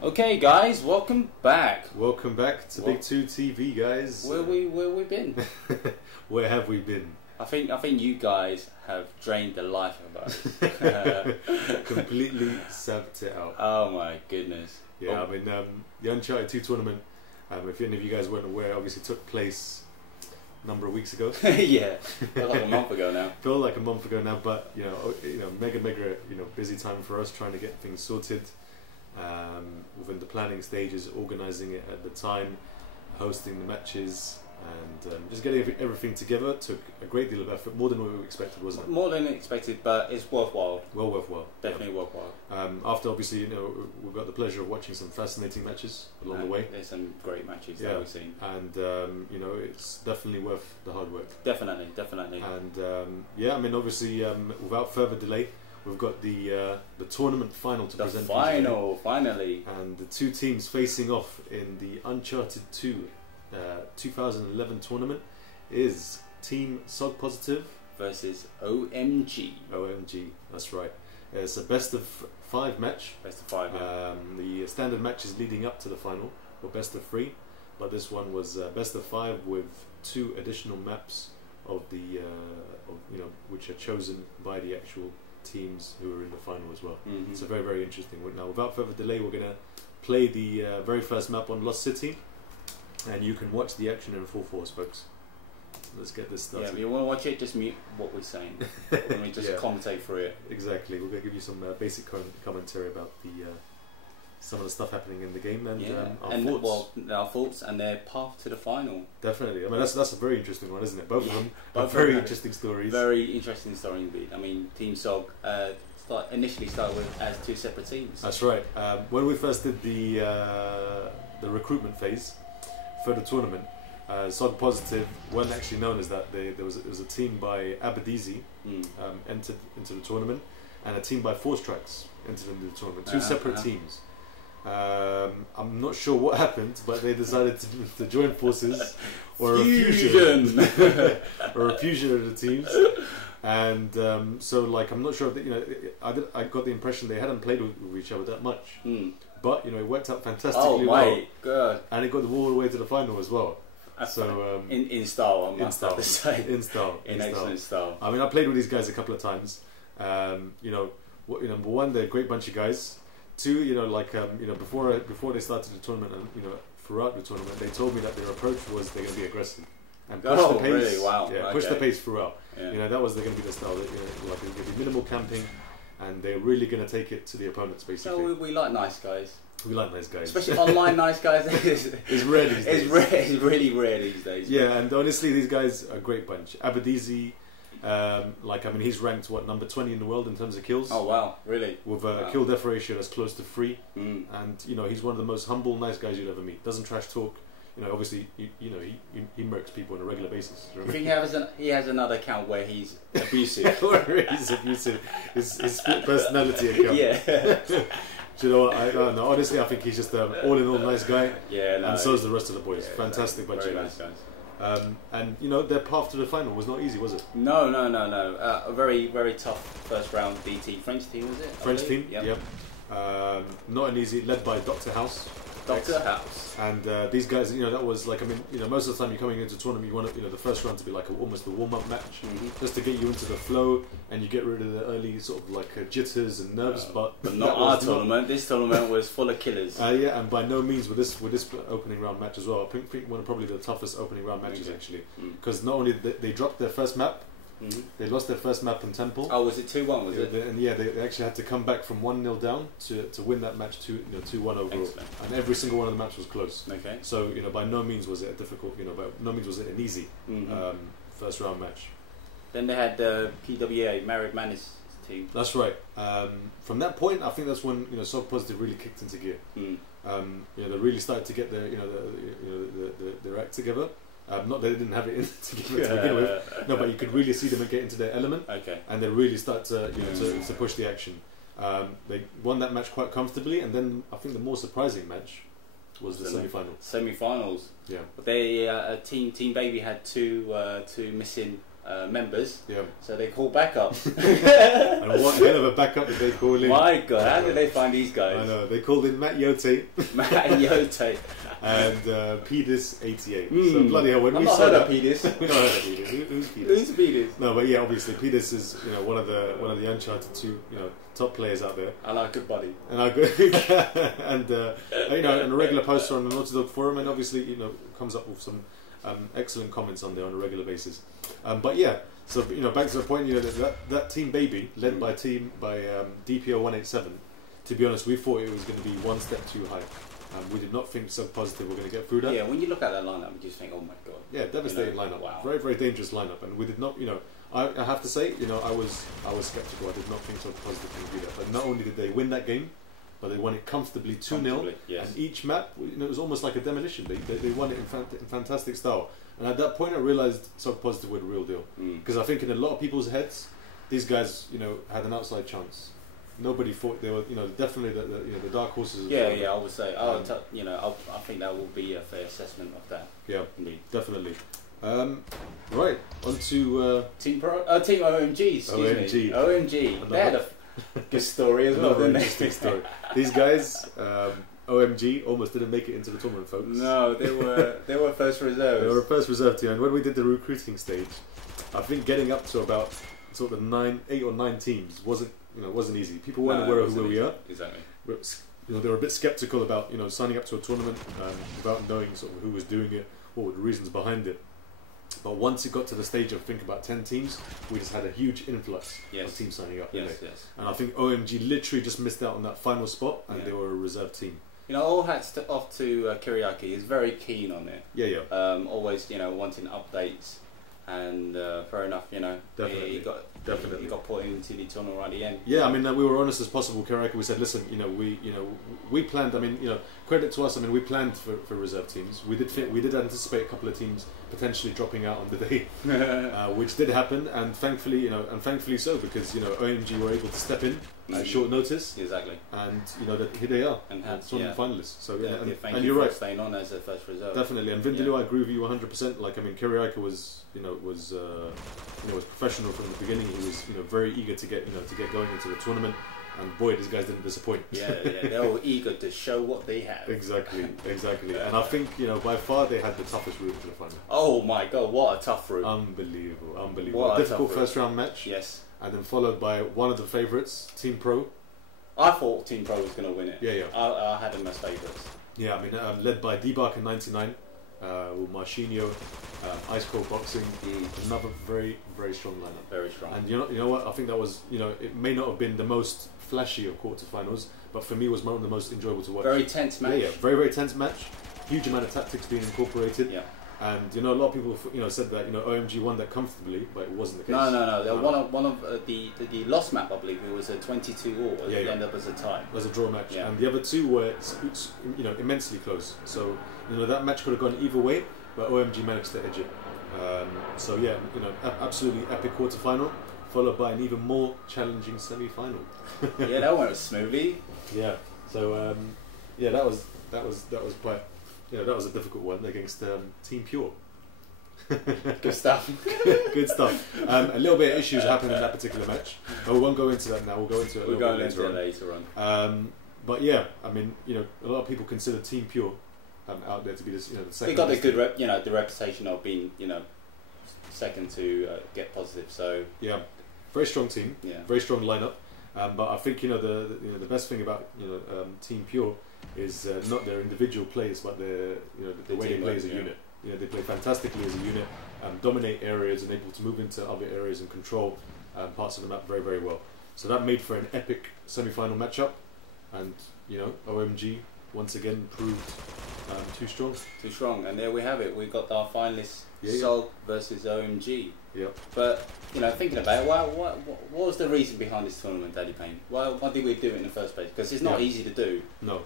Okay, guys, welcome back. Welcome back to Big 2 TV, guys. Where we been? Where have we been? I think you guys have drained the life of us. Completely sapped it out. Oh my goodness. Yeah, I mean, the Uncharted 2 tournament, if any of you guys weren't aware, obviously took place a number of weeks ago. Yeah, felt like a month ago now. Felt like a month ago now, but mega busy time for us trying to get things sorted. Within the planning stages, organising it at the time, hosting the matches, and just getting everything together took a great deal of effort, more than we expected, wasn't it? More than expected, but it's worthwhile. Well worthwhile. Definitely worthwhile. After obviously, we've got the pleasure of watching some fascinating matches along the way. There's some great matches that we've seen, and it's definitely worth the hard work. Definitely. And I mean, obviously, without further delay, we've got the tournament final to present. The final, finally. And the two teams facing off in the Uncharted 2 2011 tournament is Team SoG Positive versus OmG. OmG, that's right. It's a best of 5 match. Best of 5, yeah. The standard matches leading up to the final were best of 3, but this one was best of 5 with 2 additional maps of the which are chosen by the actual teams who are in the final as well. Mm-hmm. So very, very interesting. Now, without further delay, we're going to play the very first map on Lost City, and you can watch the action in full force, folks. Let's get this started. Yeah, if you want to watch it, just mute what we're saying. Let me just commentate through it. Exactly. We're going to give you some basic commentary about the some of the stuff happening in the game and our thoughts. Our thoughts and their path to the final. Definitely. I mean, that's a very interesting one, isn't it? Both of them are very interesting stories. Very interesting story indeed. I mean, Team SoG initially started with as 2 separate teams. That's right. When we first did the recruitment phase for the tournament, SoG Positive weren't actually known as that. There was a team by Abadizi entered into the tournament, and a team by Force Tracks entered into the tournament. 2 separate teams. I'm not sure what happened, but they decided to join forces, or a fusion, or a fusion of the teams. And so, I'm not sure that I got the impression they hadn't played with each other that much, but it worked out fantastically well. God. And it got them all the way to the final as well. So in style, I must have to say, in style, in excellent style. I mean, I played with these guys a couple of times. Number one, they're a great bunch of guys. 2, before they started the tournament, and throughout the tournament, they told me that their approach was they're going to be aggressive and push the pace. Really? Wow. Yeah, okay. Push the pace throughout. Yeah. That was going to be the style. There's going to be minimal camping, and they're really going to take it to the opponents. Basically, so we like nice guys. We like nice guys, especially online nice guys. It's rare these days. It's really rare these days. Yeah, and honestly, these guys are a great bunch. Abadizi. He's ranked number 20 in the world in terms of kills. Oh wow, really? With a kill death ratio that's close to 3, and he's one of the most humble, nice guys you'll ever meet. Doesn't trash talk. Obviously, he murks people on a regular basis. I think he has another account where he's abusive. He's abusive. His personality account. Yeah. Do you know what? No, honestly, I think he's just all in all nice guy. Yeah, no, and so is the rest of the boys. Yeah, Fantastic bunch of guys. Nice guys. And their path to the final was not easy, was it? No. A very, very tough first round DT French team, was it? French team, yep. Not an easy, led by Dr. House. Dr. House. And these guys, that was most of the time you're coming into a tournament, you want the first round to be almost a warm-up match, just to get you into the flow, and you get rid of the early sort of jitters and nerves. But not our tournament. This tournament was full of killers. Yeah, and by no means with this opening round match as well. I think one of probably the toughest opening round matches actually, because not only they dropped their first map. They lost their first map in Temple. Oh, was it 2-1? Was it? And they actually had to come back from 1-0 down to win that match 2-1 overall. Excellent. And every single one of the maps was close. Okay. So by no means was it a difficult. By no means was it an easy first round match. Then they had the PWA Married Madness team. That's right. From that point, I think that's when SoG Positive really kicked into gear. They really started to get their act together. Not that they didn't have it to begin with, no, but you could really see them get into their element, and they really start to to push the action. They won that match quite comfortably, and then I think the more surprising match was the semi-final. Semi-finals. Yeah. They Team Baby had two missing members. Yeah. So they call backups. And what hell of a backup did they call in? My God, how did they find these guys? I know, they called in Matt Yote. Matt Yote. And Pedis88. So bloody hell, when we saw heard that, of Pedis. we not heard of Pedis. Who's Pedis? Who's Pedis? No, but yeah, obviously Pedis is one of the Uncharted 2 top players out there. And our good buddy. And our good and and a regular poster on the Naughty Dog forum, and obviously comes up with some excellent comments on there on a regular basis. But yeah, so back to the point, that team baby led by DPO 187. To be honest, we thought it was going to be one step too high. We did not think SoG Positive were going to get through that. Yeah, when you look at that lineup, you just think, oh my God. Yeah, devastating lineup. Wow. Very, very dangerous lineup. And we did not, I have to say, I was sceptical. I did not think SoG Positive can do that. But not only did they win that game, but they won it comfortably 2-0. Yes. And each map, it was almost like a demolition. They won it in fantastic style. And at that point, I realised SoG Positive were the real deal. Because I think in a lot of people's heads, these guys, had an outside chance. Nobody thought they were, definitely the dark horses. Yeah, I would say. I think that will be a fair assessment of that. Yeah, definitely. Right, on to Team OmG. Excuse me. OmG. They had a good story as well, didn't they? Story. These guys, OmG, almost didn't make it into the tournament, folks. No, they were first reserves. They were a first reserve team, and when we did the recruiting stage, I think getting up to about sort of 8 or 9 teams wasn't easy. People weren't aware of who we are. Exactly. They were a bit skeptical about signing up to a tournament without knowing sort of who was doing it, what were the reasons behind it. But once it got to the stage of about 10 teams, we just had a huge influx of teams signing up. Yes. And I think OmG literally just missed out on that final spot, and they were a reserve team. All hats off to Kiriaki. He's very keen on it. Yeah. Always, wanting updates. And fair enough, Definitely. he got put into the tunnel right at the end. Yeah, I mean, we were honest as possible. Kiriaki, we said, listen, we planned. I mean, credit to us. I mean, we planned for reserve teams. We did anticipate a couple of teams potentially dropping out on the day, which did happen, and thankfully, so, because OmG were able to step in at short notice. Exactly. And here they are, and tournament finalists. So thank you for staying on as a first reserve. Definitely, and Vindaloo, I agree with you 100%. Like, I mean, Kiriaki was professional from the beginning. He was very eager to get going into the tournament, and boy, these guys didn't disappoint. Yeah, they were eager to show what they have. Exactly. And I think by far they had the toughest route to the final. Oh my God, what a tough route! Unbelievable. What a difficult first round match. Yes. And then followed by one of the favourites, Team Pro. I thought Team Pro was going to win it. Yeah. I had them as favourites. Yeah, I mean, led by D-Bark in 99. With Marcinho, Ice Cold Boxing, another very, very strong lineup. Very strong. And you know what? I think that was, it may not have been the most flashy of quarterfinals, but for me was one of the most enjoyable to watch. Very tense match. Yeah, very, very tense match. Huge amount of tactics being incorporated. Yeah. And a lot of people said that OmG won that comfortably, but it wasn't the case. No. One of the lost map, I believe it was a 22-all. It ended up as a tie. It was a draw match, yeah. And the other two were immensely close. So that match could have gone either way, but OmG managed to edge it. So yeah, absolutely epic quarterfinal, followed by an even more challenging semi-final. Yeah, that went smoothly. Yeah. So that was quite. Yeah, that was a difficult one against Team Pure. Good stuff. Good stuff. A little bit of issues happened in that particular match, but we won't go into that now. We'll go into it a little bit later on. But yeah, I mean, a lot of people consider Team Pure out there to be the second. They got a good the reputation of being second to get positive. So yeah, very strong team. Yeah, very strong lineup. But I think the best thing about Team Pure is not their individual plays, but the way they play as a unit. They play fantastically as a unit, dominate areas, and able to move into other areas and control parts of the map very, very well. So that made for an epic semi-final matchup, and OmG once again proved too strong. Too strong, and there we have it. We got our finalists: SoG versus OmG. Yep. But thinking about it, what was the reason behind this tournament, Daddy Payne? Why did we do it in the first place? Because it's not easy to do. No.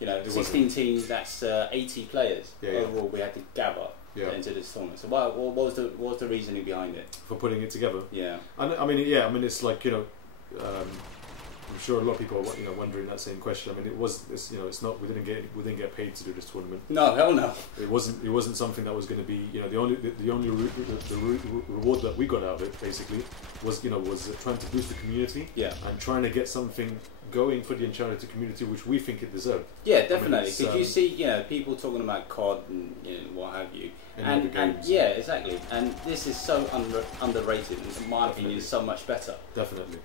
16 teams. That's 80 players overall. We had to gather into this tournament. So what was the reasoning behind it? For putting it together. Yeah. I mean, it's like I'm sure a lot of people are wondering that same question. I mean, it's not we didn't get paid to do this tournament. No, hell no. It wasn't something that was going to be the only reward that we got out of it basically was trying to boost the community. Yeah. And trying to get something going for the Uncharted community, which we think it deserved. Yeah, definitely. Because you see, people talking about COD and what have you, and yeah, exactly. And this is so underrated, and in my opinion, is so much better. Definitely.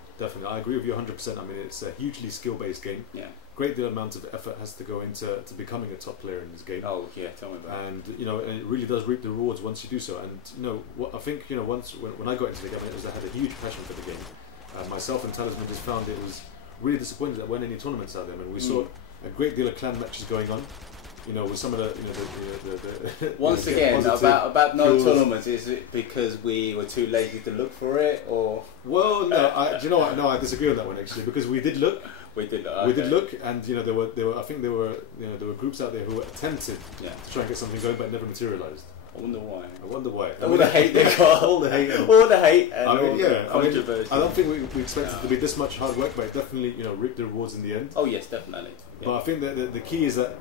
I agree with you 100%. I mean, it's a hugely skill-based game. Yeah. Great deal amount of effort has to go into becoming a top player in this game. Oh yeah, tell me about it. And and it really does reap the rewards once you do so. And what I think once when I got into the game, I had a huge passion for the game. Myself and Talisman just found it was really disappointed that there weren't any tournaments out there. I mean, we saw a great deal of clan matches going on. With some of the once again about no tournaments. Is it because we were too lazy to look for it, or? Well, no. Do you know what? No, I disagree on that one actually, because we did look. We did look. Okay. We did look, and there were groups out there who attempted to try and get something going, but it never materialised. I wonder why. All the hate they got. All the hate. All the hate. And I mean, controversy. I don't think we expected to be this much hard work, but it definitely reaped the rewards in the end. Oh yes, definitely. Yeah. But I think that the key is that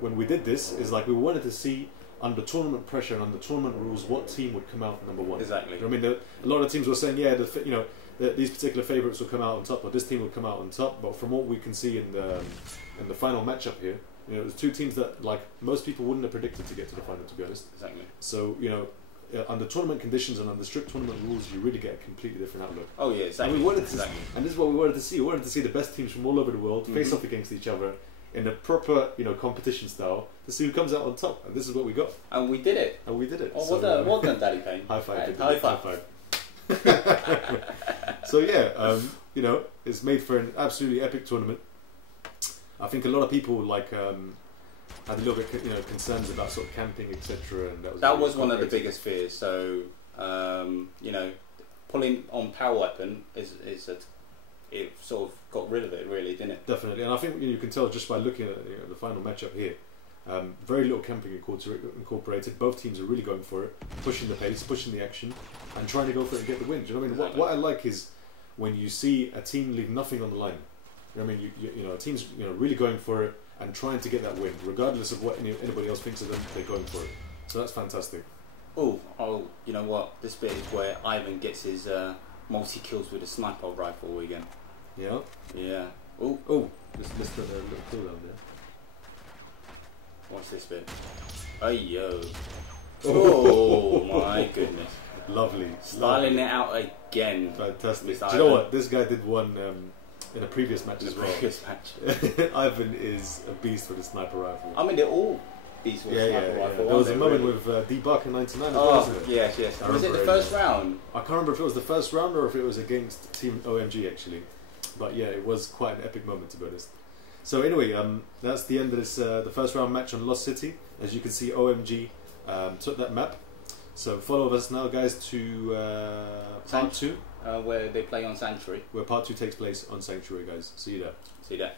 when we did this is like we wanted to see under tournament pressure and under tournament rules what team would come out number one. Exactly. I mean, a lot of teams were saying these particular favourites will come out on top, or this team will come out on top. But from what we can see in the final matchup here, there's two teams that like most people wouldn't have predicted to get to the final, to be honest. Exactly. So under tournament conditions and under strict tournament rules, you really get a completely different outlook. Oh yeah, exactly. And and this is what we wanted to see. We wanted to see the best teams from all over the world face off against each other in a proper, competition style to see who comes out on top. And this is what we got. And we did it. Oh, well done, Daddy Payne. High five. High five. So yeah, it's made for an absolutely epic tournament. I think a lot of people had a little bit, concerns about sort of camping, etc. And that was one of the biggest fears. So, pulling on power weapon it sort of got rid of it, really, didn't it? Definitely, and I think you can tell just by looking at the final matchup here. Very little camping incorporated. Both teams are really going for it, pushing the pace, pushing the action, and trying to go for it and get the win. Do you know what I mean? Exactly. What I like is when you see a team leave nothing on the line. You know what I mean? A team's really going for it and trying to get that win, regardless of what anybody else thinks of them. They're going for it. So that's fantastic. Oh, you know what? This bit is where Ivan gets his multi kills with a sniper rifle again. Yeah. Yeah. Oh, just missed a little cooldown there. Watch this bit. Oh yo. Oh my goodness. Lovely. Styling it out again. Fantastic. Do you know what? This guy did one in a previous match as well. Ivan is a beast with a sniper rifle. I mean, they're all beasts with a sniper rifle. There was a moment with D-Bark in 99 as well, wasn't it? Yes. Was it the first round? I can't remember if it was the first round or if it was against Team OmG actually. But yeah, it was quite an epic moment, to be honest. So anyway, that's the end of this the first round match on Lost City. As you can see, OmG took that map. So follow us now, guys, to part 2. Where they play on Sanctuary. Where part 2 takes place on Sanctuary, guys. See you there. See you there.